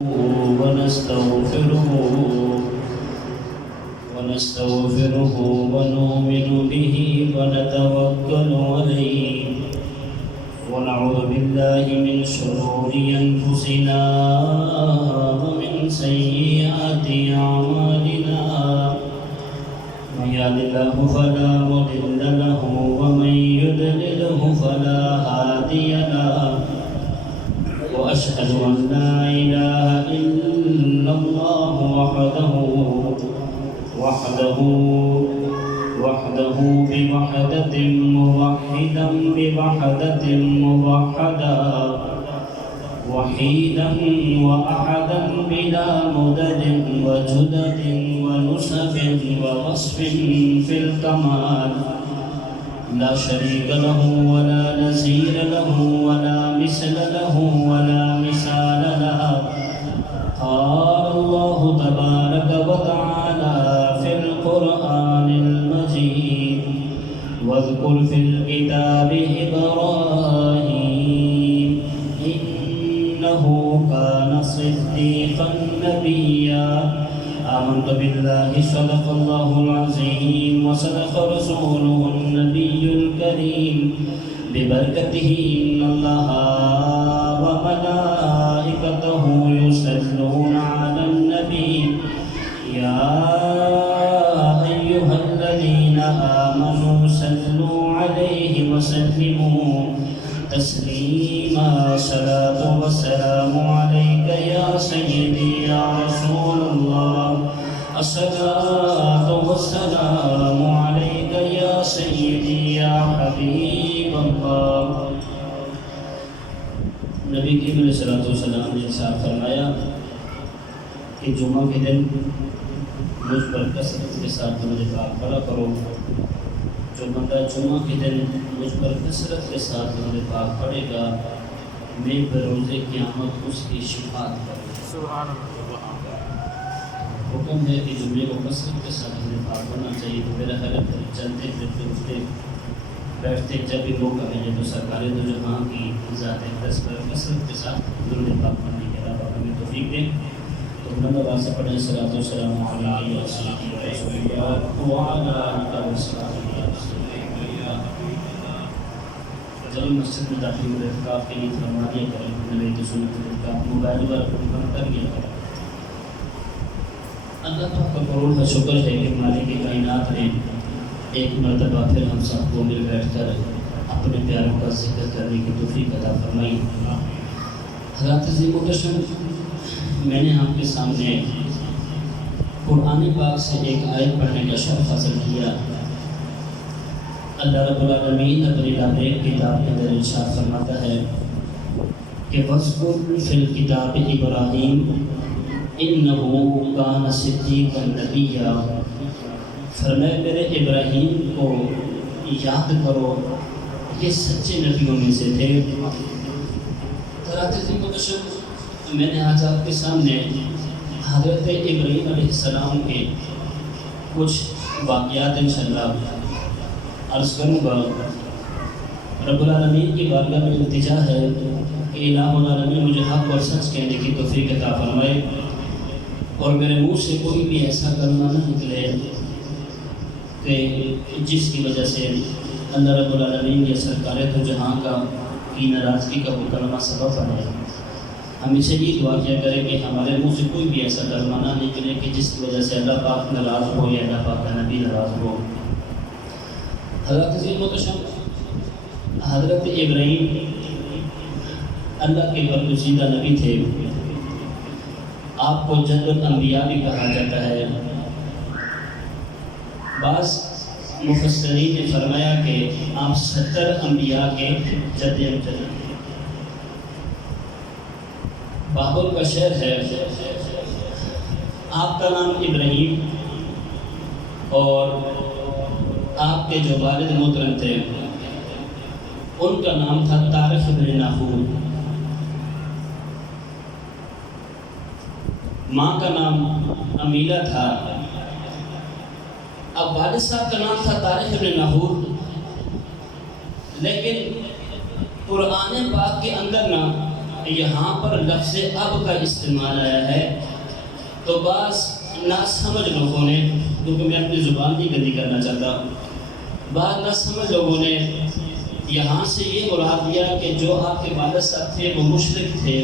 ونستغفره ونؤمن به ونتوكل عليه ونعوذ بالله من شرور أنفسنا ومن سيئات أعمالنا من يهد الله فلا مضل له ومن يضلله فلا هادي له وأشهد أن لا إله إلا الله وحده بوحدة موحدا بوحدة موحدا وحيدا وأحدا بلا مدد وجدد ونسب ووصف في الكمال لا شريك له ولا نظير له ولا مثل له ولا مثال له قال الله تبارك وتعالى في القرآن المجيد واذكر في الكتاب إبراهيم إنه كان صديقا نبيا آمنت بالله صدق الله العظيم وصدق رسوله النبي الكريم ببركته إن الله وملائكته يصلون على النبي يا أيها الذين آمنوا صلوا عليه وسلموا تسليما صلاة والسلام عليك يا سيدي يا رسول الله الصلاة والسلام عليك يا سيدي يا حبيب الله نبی کریم علیہ السلام نے ارشاد فرمایا کہ جمعہ کے دن مجھ پر کثرت کے ساتھ درود پاک پڑھا کرو. جو بندہ جمعہ کے دن مجھ پر کثرت کے ساتھ درود پاک پڑھے گا میں بروز قیامت اس کی شفاعت کروں. سبحان اللہ. حکم ہے کہ جمعے کو کثرت کے ساتھ درود پاک پڑھنا چاہیے. تو میرا خیال ہے چلتے پھرتے اٹھتے بیٹھتے جب بھی موقع ملے تو سرکار دو جہاں کی ذات اقدس پر کثرت کے ساتھ درود پاک پڑھنے کے اللہ پاک ہمیں توفیق دے. تو بلند آواز سے پڑھیں صلاۃ و سلام علی سیدنا رسول اللہ وعلی آلہ وصحبہ. جب مسجد میں داخل ہوئے اعتکاف کے لیے فرمانیہ کریں نبی کی سنت اعتکاف موبائل پر بند کر لیا کریں. اللہ پاک کا کروڑ کا شکر ہے کہ مالک کائنات نے ایک مرتبہ پھر ہم سب کو مل بیٹھ کر اپنے پیاروں کا ذکر کرنے کی توفیق عطا فرمائی. حضرات عظیم محترم، میں نے آپ کے سامنے قرآن پاک سے ایک آیت پڑھنے کا شرف حاصل کیا. اللہ رب العالمین اپنی لابریک کتاب کے اندر ارشاد فرماتا ہے کہ وَاذْكُرْ فِي الْكِتَابِ إِبْرَاهِيمَ إِنَّهُ كَانَ صِدِّيقًا نَبِيًّا. فرمایا میرے ابراہیم کو یاد کرو، یہ سچے نبیوں میں سے تھے. میں نے آج آپ کے سامنے حضرت ابراہیم علیہ السلام کے کچھ واقعات انشاءاللہ عرض کروں گا. رب العالمین کی بارگاہ میں التجا ہے کہ الہ العالمین مجھے حق اور سچ کہنے کی توفیق عطا فرمائے اور میرے منہ سے کوئی بھی ایسا کلمہ نہ نکلے کہ جس کی وجہ سے اللہ رب العالمین یا سرکار دو جہاں کی ناراضگی کا وہ کلمہ سبب بنے. ہمیشہ یہ دعا کیا کرے کہ ہمارے منہ سے کوئی بھی ایسا کلمہ نہ نکلے کہ جس کی وجہ سے اللہ پاک ناراض ہو یا اللہ پاک کا نبی ناراض ہو. حضرت عظیم محترم، حضرت ابراہیم اللہ کے برگزیدہ نبی تھے. آپ کو جد الانبیاء بھی کہا جاتا ہے. بعض مفسرین نے فرمایا کہ آپ 70 انبیاء کے جد امجد. بابل کا شہر ہے. آپ کا نام ابراہیم اور آپ کے جو والد محترم تھے ان کا نام تھا طارق بن ناہور. ماں کا نام امیلہ تھا. اب والد صاحب کا نام تھا طارق بن ناہور، لیکن قرآن پاک کے اندر نا یہاں پر لفظ اب کا استعمال آیا ہے تو بعض ناسمجھ لوگوں نے، کیونکہ میں اپنی زبان نہیں گندی کرنا چاہتا، بعض ناسمجھ لوگوں نے یہاں سے یہ مراد لیا کہ جو آپ کے والد صاحب تھے وہ مشرک تھے،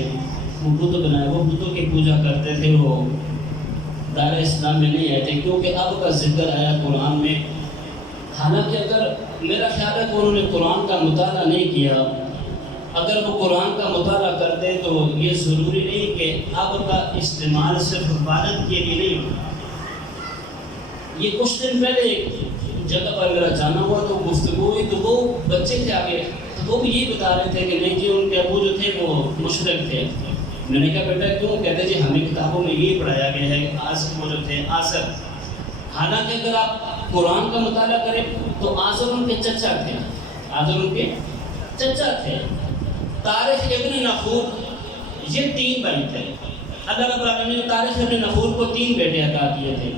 وہ بت بنائے، وہ بتوں کی پوجا کرتے تھے، وہ دائرہ اسلام میں نہیں آئے تھے، کیونکہ اب کا ذکر آیا قرآن میں۔ حالانکہ اگر میرا خیال ہے کہ انہوں نے قرآن کا مطالعہ نہیں کیا، اگر وہ قرآن کا مطالعہ کرتے تو یہ ضروری نہیں کہ اب کا استعمال صرف والد کے لیے نہیں ہوتا۔ یہ کچھ دن پہلے ایک جگہ پر میرا جانا ہوا تو گفتگو ہوئی، تو وہ بچے تھے آگے، تو وہ بھی یہی بتا رہے تھے کہ نہیں جی ان کے ابو جو تھے وہ مشرک تھے۔ میں نے کہا بیٹا کیوں؟ کہتے جی ہمیں کتابوں میں یہ پڑھایا گیا ہے کہ آزر وہ جو تھے آزر، حالانکہ اگر آپ قرآن کا مطالعہ کریں تو آزر ان کے چچا تھے، آزر ان کے چچا تھے۔ تارخ ابن نخور یہ 3 بھائی تھے۔ اللہ رب العالمین نے تارخ ابن نخور کو 3 بیٹے عطا کیے تھے،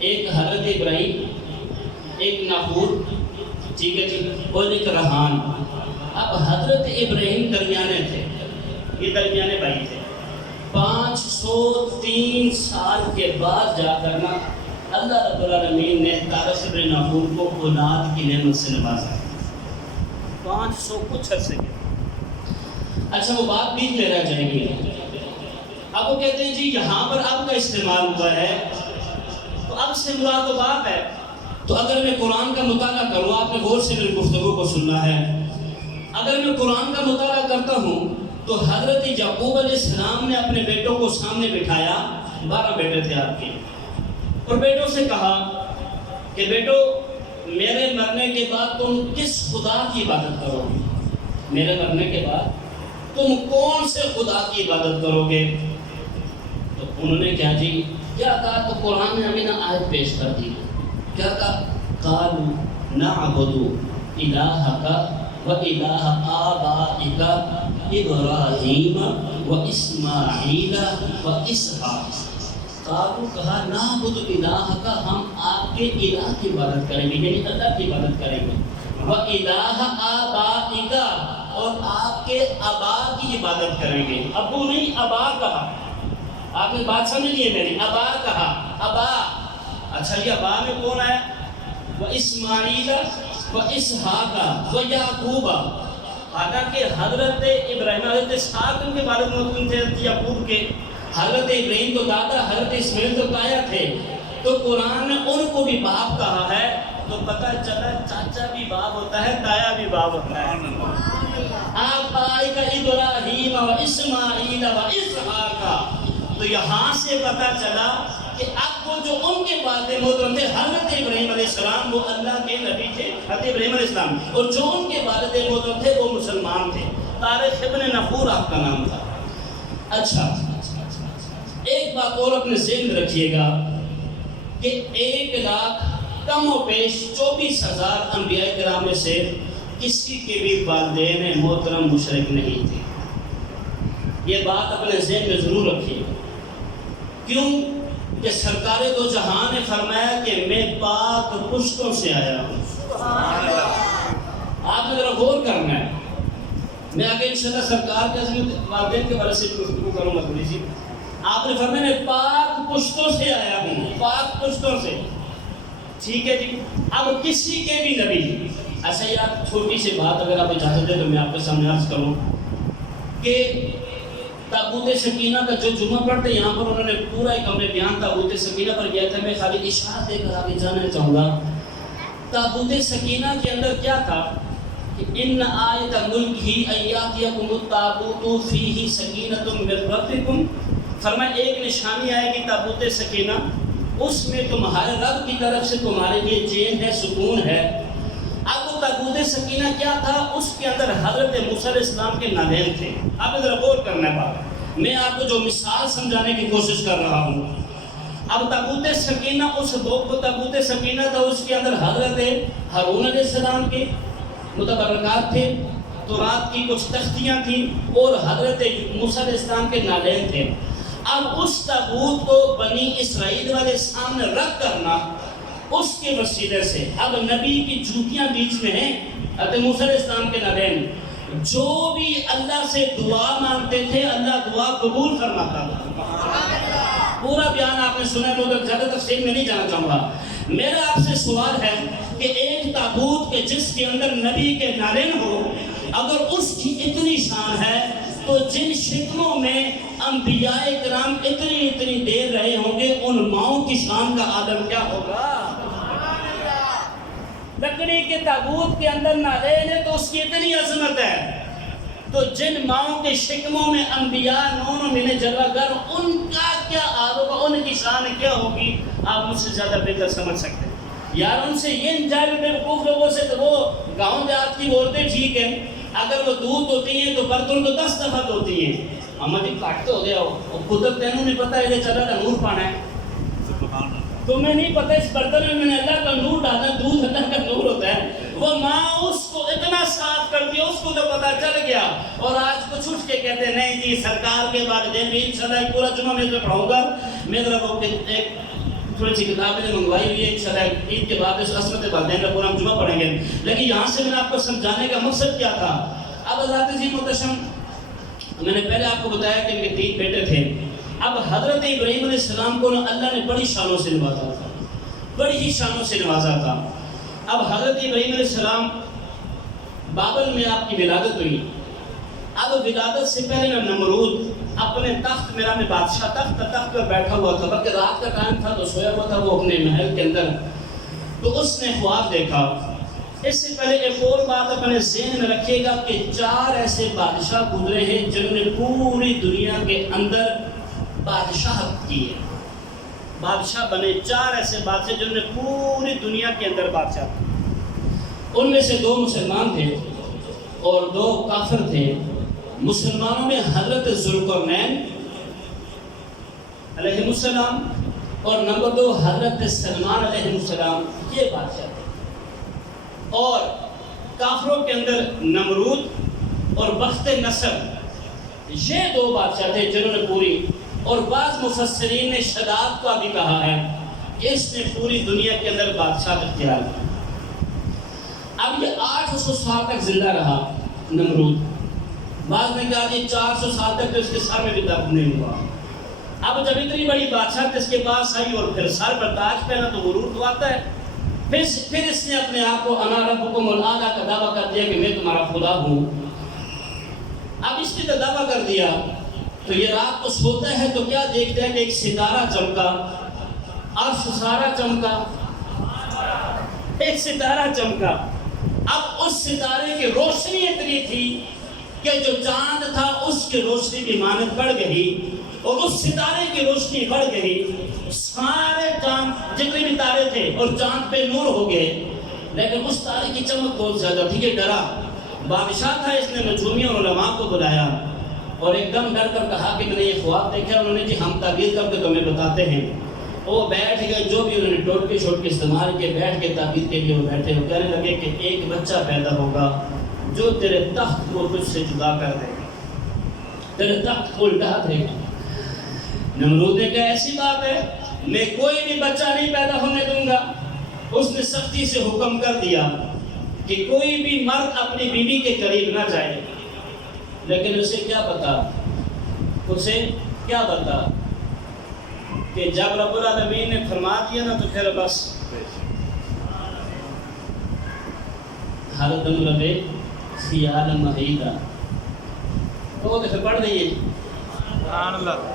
ایک حضرت ابراہیم، ایک نخور، ٹھیک ہے جی، اور ایک رحان۔ اب حضرت ابراہیم درمیانے تھے، یہ درمیانے بھائی تھے۔ 503 سال کے بعد جا کر نا اللہ رب العالمین نے تارخ ابن نخور کو اولاد کی نعمت سے نوازا، 500 کچھ عرصے کے۔ اچھا وہ بات بیچ میں رہ جائے گی۔ اب وہ کہتے ہیں جی یہاں پر اب کا استعمال ہوا ہے تو اب سے مراد تو باپ ہے۔ تو اگر میں قرآن کا مطالعہ کروں، آپ نے غور سے میری گفتگو کو سننا ہے، اگر میں قرآن کا مطالعہ کرتا ہوں تو حضرت یعقوب علیہ السلام نے اپنے بیٹوں کو سامنے بٹھایا، 12 بیٹے تھے آپ کے، اور بیٹوں سے کہا کہ بیٹو میرے مرنے کے بعد تم کس خدا کی عبادت کرو گے؟ میرے مرنے کے بعد تم کون سے خدا کی عبادت کرو گے؟ تو انہوں نے کیا جی کیا کہا؟ تو قرآن نے ہمیں آیت پیش کر دی، کیا کہا؟ قالوا نعبد الہک و الہ آبائک ابراہیم و اسماعیل و اسحاق۔ قالوا کہا نعبد الہک، ہم آپ کے الہ کی عبادت کریں گے، یعنی اللہ کی عبادت کریں گے، و الہ آبائک، اور آپ کے آبا کی عبادت کریں گے۔ ابو نہیں آبا کہا، آپ نے بات سمجھ لی ہے میری، آبا کہا، آبا۔ اچھا یہ آبا میں کون ہے؟ وہ اسماعیل و اسحاق و یعقوب۔ حالانکہ حضرت ابراہیم، حضرت اسحاق ان کے والد موجود تھے، حضرت یعقوب کے، حضرت ابراہیم تو دادا، حضرت اسماعیل تو تایا تھے، تو قرآن نے ان کو بھی باپ کہا ہے، تو پتہ چلا چاچا بھی باپ ہوتا ہے، تایا بھی باپ ہوتا ہے۔ آبائک ابراہیم و اسماعیل و اسحاق۔ تو یہاں سے پتہ چلا کہ اب وہ جو ان کے والد محترم تھے حضرت ابراہیم علیہ السلام، وہ اللہ کے نبی تھے، حضرت ابراہیم علیہ السلام، اور جو ان کے والد محترم تھے وہ مسلمان تھے۔ تارخ ابن نخور آپ کا نام تھا۔ اچھا ایک بات اور اپنے ذہن میں رکھیے گا کہ 1 لاکھ کم و بیش 24,000 انبیاء کرام میں سے کسی کے بھی والدین محترم مشرک نہیں تھے۔ یہ بات اپنے ذہن میں ضرور رکھیے، کیوں کہ سرکار دو جہاں نے فرمایا کہ میں پاک پشتوں سے آیا ہوں۔ آپ نے ذرا غور کرنا ہے، میں آگے انشاءاللہ سرکار کے عظمت والدین کے بارے سے گفتگو کروں گا تھوڑی سی۔ آپ نے فرمایا میں پاک پشتوں سے آیا ہوں، پاک پشتوں سے، ٹھیک ہے جی۔ اب کسی کے بھی نبی، ایسا ہی آپ چھوٹی سی بات اگر آپ اجازت دیں تو میں آپ کے سامنے عرض کروں کہ تابوت سکینہ کا جو جمعہ پڑھتے یہاں پر انہوں نے پورا ایک ہمیں بیان تابوت سکینہ پر کیا تھا، میں خالی اشارہ دے کر آگے جانا چاہوں گا۔ تابوت سکینہ کے اندر کیا تھا کہ ان آیت ملک ہی ایاتیکم التابوت فیہ سکینۃ من ربکم، فرمایا ایک نشانی آئے گی تابوت سکینہ، اس میں تمہارے رب کی طرف سے تمہارے لیے چین ہے، سکون ہے۔ اب وہ تابوت سکینہ کیا تھا؟ اس کے اندر حضرت موسیٰ علیہ السلام کے نالین تھے۔ آپ ذرا غور کرنا ہے بات، میں آپ کو جو مثال سمجھانے کی کوشش کر رہا ہوں۔ اب تابوت سکینہ، اس تابوت سکینہ تھا، اس کے اندر حضرت ہارون علیہ السلام کے متبرکات تھے، تورات کی کچھ تختیاں تھیں، اور حضرت موسیٰ علیہ السلام کے نالین تھے۔ اب اس تابوت کو بنی اسرائیل والے سامنے رکھ کرنا، اس کے وسیلے سے اب نبی کی جوتیاں بیچ میں ہیں، حضرت موسیٰ علیہ السلام کے نالین، جو بھی اللہ سے دعا مانگتے تھے اللہ دعا قبول فرماتا تھا۔ پورا بیان آپ نے سنا، لوگ زیادہ تفصیل میں نہیں جانا چاہوں گا۔ میرا آپ سے سوال ہے کہ ایک تابوت کے جس کے اندر نبی کے نالین ہو، اگر اس کی اتنی شان ہے تو جن شکلوں میں انبیاء کرام اتنی دیر رہے ہوں گے، ان ماؤں کی شان کا عالم کیا ہوگا؟ لکڑی کے تابوت کے اندر نالین ہے تو اس کی اتنی عظمت ہے، تو جن ماؤں کے شکموں میں انبیاء نون میں جلوہ گر، ان کا کیا حال ہوگا، ان کی شان کیا ہوگی؟ آپ مجھ سے زیادہ بہتر سمجھ سکتے ہیں۔ یار ان سے یہ انجائے بیوقوف لوگوں سے، تو وہ گاؤں دیہات کی عورتیں ٹھیک ہیں، اگر وہ دودھ ہوتی ہیں تو برتن تو 10 دفعہ ہوتی ہیں، اما جی کٹ تو ہو گیا ہو، قدرت تینوں نہیں پتا ہے چلا کا نور پانا ہے، تمہیں نہیں پتا اس برتن میں نے اللہ کا نور ڈالا، دودھ اللہ کا نور ہوتا ہے۔ وہ ماں اس کو اتنا صاف کرتی ہے، اس کو تو پتا چل گیا، اور آج کچھ اٹھ کے کہتے ہیں نہیں جی سرکار کے والدین بھی انشاءاللہ پورا جمعہ میں تو پڑھاؤں گا، میں ذرا وہ ایک تھوڑی سی کتابیں منگوائی ہوئی ہے، انشاءاللہ عید کے بعد اس عصمت والدین کا پورا ہم جمعہ پڑھیں گے، لیکن یہاں سے میں نے آپ کو سمجھانے کا مقصد کیا تھا؟ اب حضرت جی محتشم، میں نے پہلے آپ کو بتایا کہ ان کے 3 بیٹے تھے۔ اب حضرت ابراہیم علیہ السلام کو اللہ نے بڑی شانوں سے نوازا تھا، بڑی ہی شانوں سے نوازا تھا۔ اب حضرت ابراہیم علیہ السلام بابل میں آپ کی ولادت ہوئی۔ اب ولادت سے پہلے نمرود اپنے تخت، میرا میں بادشاہ تخت پر بیٹھا ہوا تھا، بلکہ رات کا ٹائم تھا تو سویا ہوا تھا وہ اپنے محل کے اندر، تو اس نے خواب دیکھا۔ اس سے پہلے ایک اور بات اپنے ذہن میں رکھیے گا کہ 4 ایسے بادشاہ گزرے ہیں جنہوں نے پوری دنیا کے اندر بادشاہت کی ہے، بادشاہ بنے 4 ایسے بادشاہ جنہوں نے پوری دنیا کے اندر بادشاہ کی۔ ان میں سے 2 مسلمان تھے اور 2 کافر تھے۔ مسلمانوں میں حضرت ذوالقرنین علیہ السلام اور نمبر 2 حضرت سلمان علیہ السلام، یہ بادشاہ تھے، اور کافروں کے اندر نمرود اور بخت نصر، یہ 2 بادشاہ تھے جنہوں نے پوری، اور بعض مفسرین نے شداد کا بھی کہا ہے کہ اس نے پوری دنیا کے اندر بادشاہ اختیار کیا۔ اب یہ 800 سال تک زندہ رہا نمرود، بعض نے کہا کہ 400 سال تک تو اس کے سر میں بھی درد نہیں ہوا۔ اب جب اتنی بڑی بادشاہت اس کے پاس آئی اور پھر سر پر تاج پہنا تو غرور تو آتا ہے، پھر اس نے اپنے آپ کو انا ربکم الاعلی کا دعویٰ کر دیا کہ میں تمہارا خدا ہوں۔ اب اس نے دعویٰ کر دیا تو یہ رات کو سوتا ہے تو کیا دیکھتا ہے کہ ایک ستارہ چمکا، عرش سارا چمکا، ایک ستارہ چمکا۔ اب اس ستارے کی روشنی اتنی تھی کہ جو چاند تھا اس کی روشنی کی مانند بڑھ گئی، اور اس ستارے کی روشنی بڑھ گئی، سارے چاند جتنے بھی تارے تھے اور چاند پہ نور ہو گئے، لیکن اس تارے کی چمک بہت زیادہ تھی کہ ڈرا۔ بادشاہ تھا، اس نے نجومی اور علماء کو بلایا اور ایک دم ڈر کر کہا کہ میں نے یہ خواب دیکھا۔ انہوں نے جی ہم تعبیر کر کے تمہیں بتاتے ہیں۔ وہ بیٹھ گئے، جو بھی انہوں نے ٹوٹکے چھوٹکے استعمال کے بیٹھ کے تعبیر کے لیے وہ بیٹھے، وہ کہنے لگے کہ ایک بچہ پیدا ہوگا جو تیرے تخت کو تجھ سے جدا کر دے گا، تیرے تخت کو الٹا دے گا۔ نمرود نے کہا ایسی بات ہے، میں کوئی بھی بچہ نہیں پیدا ہونے دوں گا۔ اس نے سختی سے حکم کر دیا کہ کوئی بھی مرد اپنی بیوی کے قریب نہ جائے، لیکن اسے کیا پتا کہ جب رب العالمین نے فرما دیا نا تو پھر بس ہر دم ربے خیال مہیدہ، تو پھر پڑھ دئیے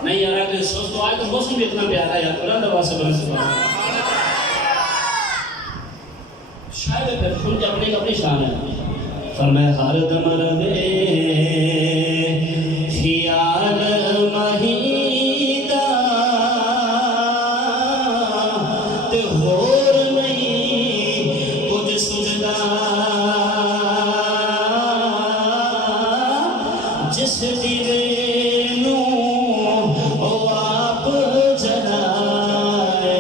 نہیں یار اگر سوچ تو آئے تو موسم بھی اتنا پیارا ہے یار، بلند آواز سے بلند سبحان اللہ، شاید پھر خود اپنی شان ہے۔ فرمایا ہر دم ربے خیال مہیدہ تے ہور نہیں کچھ سجدہ، جس دیوے نو او آپ جلائے،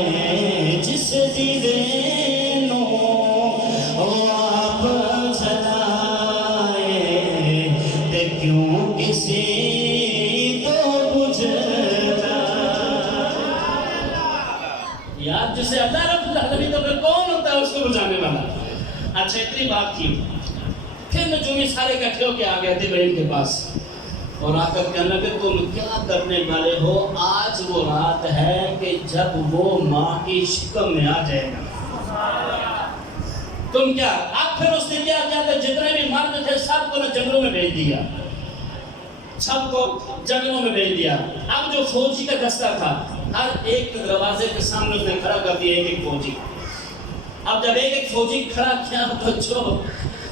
جس دیوے نو او آپ جلائے، تے کیوں کسی یار جسے اللہ رب العالمین تو پھر کون ہوتا ہے اس کو بچانے والا۔ اچھا اتنی بات تھی، پھر نجومی سارے اکٹھے ہو کے آ گئے تھے ابراہیم کے پاس اور آ کر کہنے لگے تم کیا کرنے والے ہو؟ آج وہ رات ہے کہ جب وہ ماں کی شکم میں آ جائے گا۔ تم کیا؟ اب پھر اس نے کیا کیا کہ جتنے بھی مرد تھے سب کو جنگلوں میں بھیج دیا، سب کو جنگلوں میں بھیج دیا۔ اب جو فوجی کا دستہ تھا ہر ایک دروازے کے سامنے اس نے کھڑا کر دیا ایک ایک فوجی۔ اب جب ایک ایک فوجی کھڑا کیا تو جو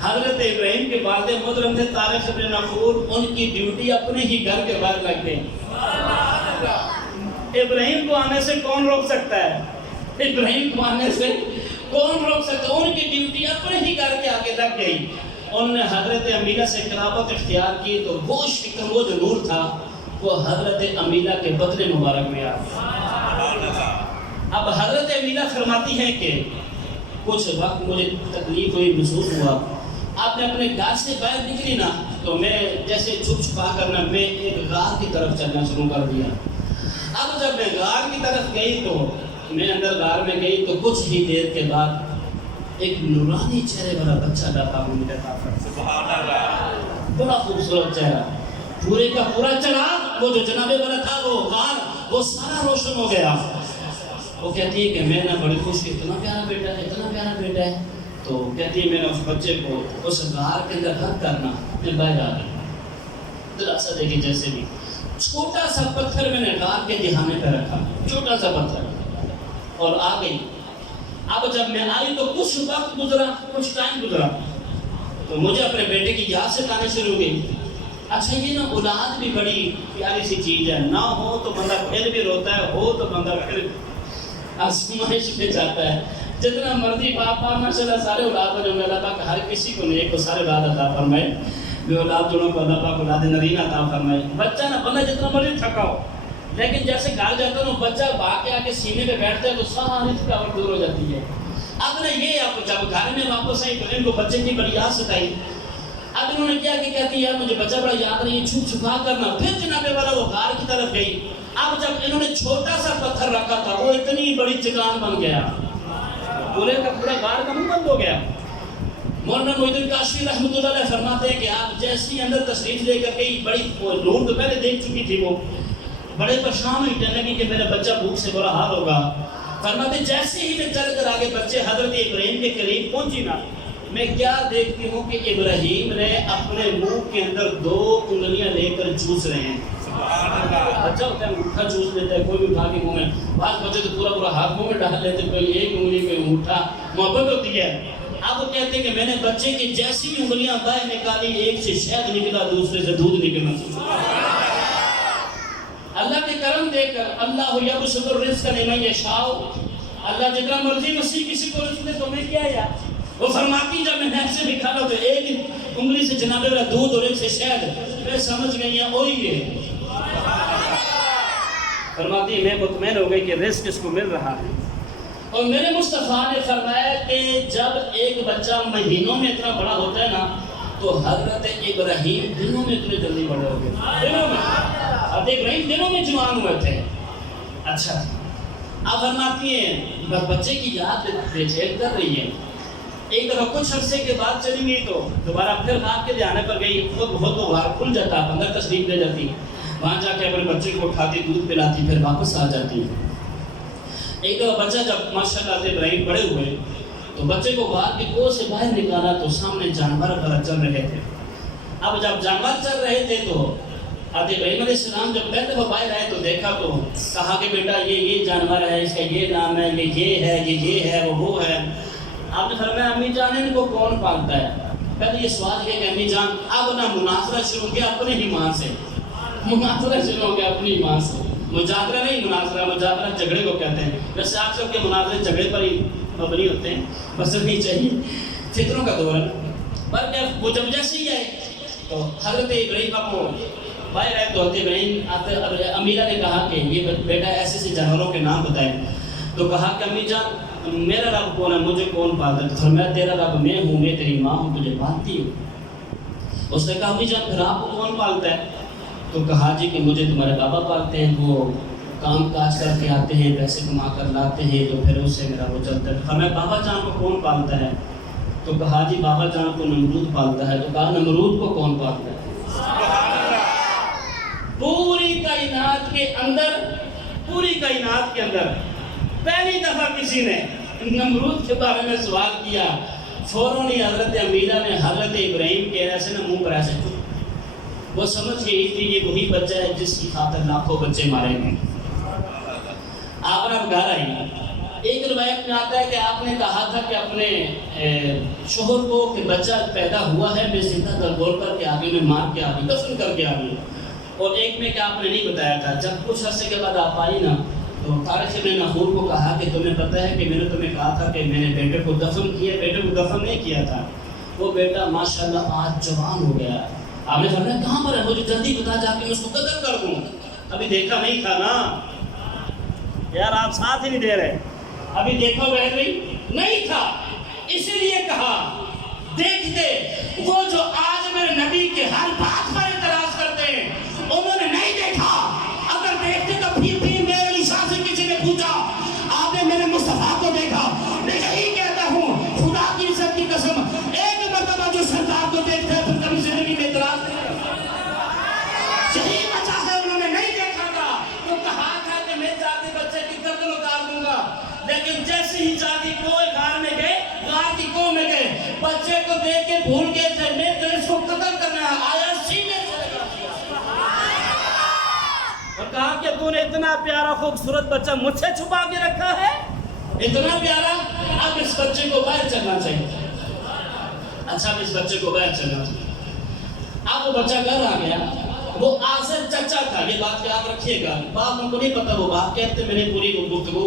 حضرت ابراہیم کے والد محترم تھے طارق بن نخور، ان کی ڈیوٹی اپنے ہی گھر کے باہر لگ گئی۔ ابراہیم کو آنے سے کون روک سکتا ہے؟ ابراہیم کو آنے سے کون روک سکتا ہے؟ ان کی ڈیوٹی اپنے ہی گھر کے آگے لگ گئی۔ انہوں نے حضرت امیلہ سے خلافت اختیار کی تو وہ شکم، وہ جو نور تھا وہ حضرت امیلہ کے بدن مبارک میں آ گیا۔ اب حضرت امیلہ فرماتی ہے کہ کچھ وقت مجھے تکلیف ہوئی، محسوس ہوا، آپ نے اپنے گھر سے باہر نکلی نا تو میں جیسے چھپ چھپا کرنا میں ایک غار کی طرف چلنا شروع کر دیا۔ اب جب میں غار کی طرف گئی تو میں اندر غار میں گئی تو کچھ ہی دیر کے بعد ایک نورانی چہرے والا بچہ لاتا ہوں میرے پاس۔ سبحان اللہ، بڑا خوبصورت چہرہ، پورے کا پورا چراغ وہ جو جناب والا تھا وہ غار وہ سارا روشن ہو گیا۔ وہ کہتی ہے کہ میں نہ بڑی خوش کی، اتنا پیارا بیٹا ہے، اتنا پیارا بیٹا ہے۔ تو کہتی ہے میں نے اس بچے کو اس غار کے اندر رکھ کرنا میں باہر آ گئی۔ دلاسا دیکھی جیسے بھی چھوٹا سا پتھر میں نے غار کے دہانے پہ رکھا، چھوٹا سا پتھر، اور آ گئی۔ اب جب میں آئی تو کچھ وقت گزرا، کچھ ٹائم گزرا تو مجھے اپنے بیٹے کی یاد ستانے شروع ہو گئی۔ اچھا یہ نا اولاد بھی بڑی پیاری سی چیز ہے، نہ ہو تو بندہ پھر بھی روتا ہے، ہو تو بندہ پھر آزمائش میں جاتا ہے۔ جتنا مرضی باپ ماشاءاللہ سارے اولاد ہو جو اللہ پاک ہر کسی کو نیک کو سارے اولاد عطا فرمائے، بے اولاد جنوں کو اللہ پاک اولاد نرین عطا فرمائے۔ بچہ نا بندہ جتنا مرضی تھکا ہو لیکن جیسے گھر جاتا ہے نا بچہ بھاگ کے آ کے سینے پہ بیٹھتا ہے تو ساری تھکاوٹ دور ہو جاتی ہے۔ اب نے یہ آپ جب گھر میں واپس آئی تو ان کو بچے کی بڑی یاد ستائی۔ اب انہوں نے کیا کہ کہتی ہے مجھے بچہ بڑا یاد نہیں ہے، چھپ چھپا کرنا۔ پھر جناب والا وہ غار کی طرف گئی۔ اب جب انہوں نے چھوٹا سا پتھر رکھا تھا وہ اتنی بڑی چٹان بن گیا، پورے کا پورا غار کا منہ بند ہو گیا۔ مولانا محی الدین کاشفی رحمۃ اللہ علیہ فرماتے ہیں کہ آپ جیسی اندر تشریف لے کر گئی، بڑی نور تو پہلے دیکھ چکی تھی، وہ بڑے پریشان ہوئی، کہنے لگی کہ میرا بچہ بھوک سے برا حال ہوگا۔ فرماتے جیسے ہی میں چل کر آگے بچے حضرت ابراہیم کے قریب پہنچی نا، میں کیا دیکھتی ہوں کہ ابراہیم نے اپنے منہ کے اندر 2 انگلیاں لے کر چوس رہے ہیں۔ بچہ ہوتا ہے انگوٹھا چوس لیتا ہے، کوئی بھی اٹھا کے منہ میں، بعض بچے تو پورا پورا ہاتھ منہ میں ڈال لیتے، کوئی ایک انگلی پہ انگوٹھا، محبت ہوتی ہے۔ اب وہ کہتے ہیں کہ میں نے بچے کی جیسی انگلیاں باہر نکالی، ایک سے شہد نکلا، دوسرے سے دودھ نکلنا۔ اللہ کے کرم دے کر اللہ یبسط الرزق لمن یشاء، اللہ جتنا مرضی مسیح کسی کو رزق دے تو میں کیا یار۔ وہ فرماتی جب میں ایسے بھی کھا لو تو ایک انگلی سے جناب والا دودھ اور ایک سے شہد، میں سمجھ گئی ہیں وہی ہے۔ فرماتی میں مطمئن ہو گئی کہ رزق اس کو مل رہا ہے۔ اور میرے مصطفیٰ نے فرمایا کہ جب ایک بچہ مہینوں میں اتنا بڑا ہوتا ہے نا تو حضرت ابراہیم دنوں میں اتنے جلدی بڑے ہو گئے، دنوں میں۔ حضرت ابراہیم دنوں میں جوان ہوئے تھے۔ اچھا اب فرماتی ہیں بچے کی یاد بے چین کر رہی ہے۔ ایک دفعہ کچھ عرصے کے بعد چلی گئی تو دوبارہ پھر رات کے دھیانے پر گئی، خود بہت غار کھل جاتا، اندر تشریف لے جاتی، وہاں جا کے اپنے بچے کو اٹھاتی، دودھ پلاتی، پھر واپس آ جاتی۔ ایک دفعہ بچہ جب ماشاءاللہ سے ابراہیم بڑے ہوئے تو بچے کو غار کی کوہ سے باہر نکالا تو سامنے جانور وغیرہ چل رہے تھے۔ اب جب جانور چل رہے تھے تو حضرت ابراہیم علیہ السلام جب پہلے دفعہ باہر آئے تو دیکھا تو کہا کہ بیٹا یہ جانور ہے، اس کا یہ نام ہے، یہ ہے، یہ ہے، وہ ہے۔ آپ نے فرمایا امی جان ان کو کون پالتا ہے؟ پہلے یہ سوال کیا کہ امی جان، اب نہ مناظرہ شروع کیا اپنے ہی ماں سے، مناظرہ شروع ہو گیا اپنی ماں سے۔ مجادلہ نہیں، مناظرہ، مجادلہ جھگڑے کو کہتے ہیں۔ ویسے آپ سب کے مناظرے جھگڑے پر ہی مبنی ہوتے ہیں، بس نہیں چاہیے، فطروں کا دور ہے۔ پر وہ جب جیسے ہی آئے تو حضرت ابراہیم کو باہر آئے تو حضرت ابراہیم امیرہ نے کہا کہ یہ بیٹا ایسے سے جانوروں کے نام بتائیں۔ تو کہا کہ امی جان میرا رب کون ہے، مجھے کون پالتا ہے؟ تو فرمایا تیرا رب میں ہوں، میں تیری ماں ہوں، تجھے پالتی ہوں۔ اس نے کہا امی جان پھر آپ کو کون پالتا ہے؟ تو کہا جی کہ مجھے تمہارے بابا پالتے ہیں، وہ کام کاج کر کے آتے ہیں، پیسے کما کر لاتے ہیں، تو پھر اس سے میرا وہ چلتا ہے۔ فرمایا بابا جان کو کون پالتا ہے؟ تو کہا جی بابا جان کو نمرود پالتا ہے، تو کہا نمرود کو کون پالتا ہے؟ پوری کائنات کے اندر پہلی دفعہ کسی نے نمرود کے بارے میں سوال کیا، فوراً ہی حضرت امیرہ نے حضرت ابراہیم کے ایسے نہ منہ پر ایسے وہ سمجھ گئی تھی یہ وہی بچہ ہے جس کی خاطر لاکھوں بچے مارے گئے۔ آپ نے گھر آئی، ایک روایت میں آتا ہے کہ آپ نے کہا تھا کہ اپنے شوہر کو کہ بچہ پیدا ہوا ہے، میں زندہ درگور کر کے آگے میں مار کے آگے دفن کر کے آگے، اور ایک میں کہ آپ نے نہیں بتایا تھا۔ جب کچھ عرصے کے بعد آپ آئی نا تو طارق ابن نخور کو کہا کہ تمہیں پتہ ہے کہ میں نے تمہیں کہا تھا کہ میں نے بیٹے کو دفن کیا، بیٹے کو دفن نہیں کیا تھا، وہ بیٹا ماشاءاللہ آج جوان ہو گیا۔ آپ نے فرمایا کہاں پر ہے؟ مجھے جلدی بتا جا کے میں اس کو قتل کر دوں۔ ابھی دیکھا نہیں تھا نا یار، آپ ساتھ ہی نہیں دے رہے، ابھی دیکھا نہیں تھا، اسی لیے کہا دیکھتے وہ جو آج میرے نبی کے ہر بات پر اعتراض کرتے ہیں انہوں نے نہیں دیکھا، اگر دیکھتے تو پھر میرے عیسیٰ سے کسی نے پوچھا آپ نے میرے مصطفیٰ کو دیکھا؟ میں یہی کہتا ہوں خدا کی عزت کی قسم، ایک مرتبہ جو سردار کو دیکھتا ہے پھر کبھی زندگی میں اعتراض نہیں کرتا۔ یہی وجہ ہے انہوں نے نہیں دیکھا تھا، تو کہا تھا کہ میں جاتی بچے کی گردن اتار دوں گا، لیکن جیسے ہی جاتی کوئی غار میں گئے، غار کی کوہ میں گئے، بچے کو دیکھ کے بھول گئے تھے میں تو اس کو قتل کرنا ہے، آیا سینے سے لگا دیا اور کہا کہ تو نے اتنا پیارا خوبصورت بچہ مجھ سے چھپا کے رکھا ہے، اتنا پیارا، اب اس بچے کو باہر چلنا چاہیے۔ اچھا اب اس بچے کو باہر چلنا چاہیے۔ اب وہ بچہ گھر آ گیا، وہ آزر چچا تھا، یہ بات یاد رکھیے گا، باپ ہم کو نہیں پتا وہ بات کہتے، میں نے پوری گفتگو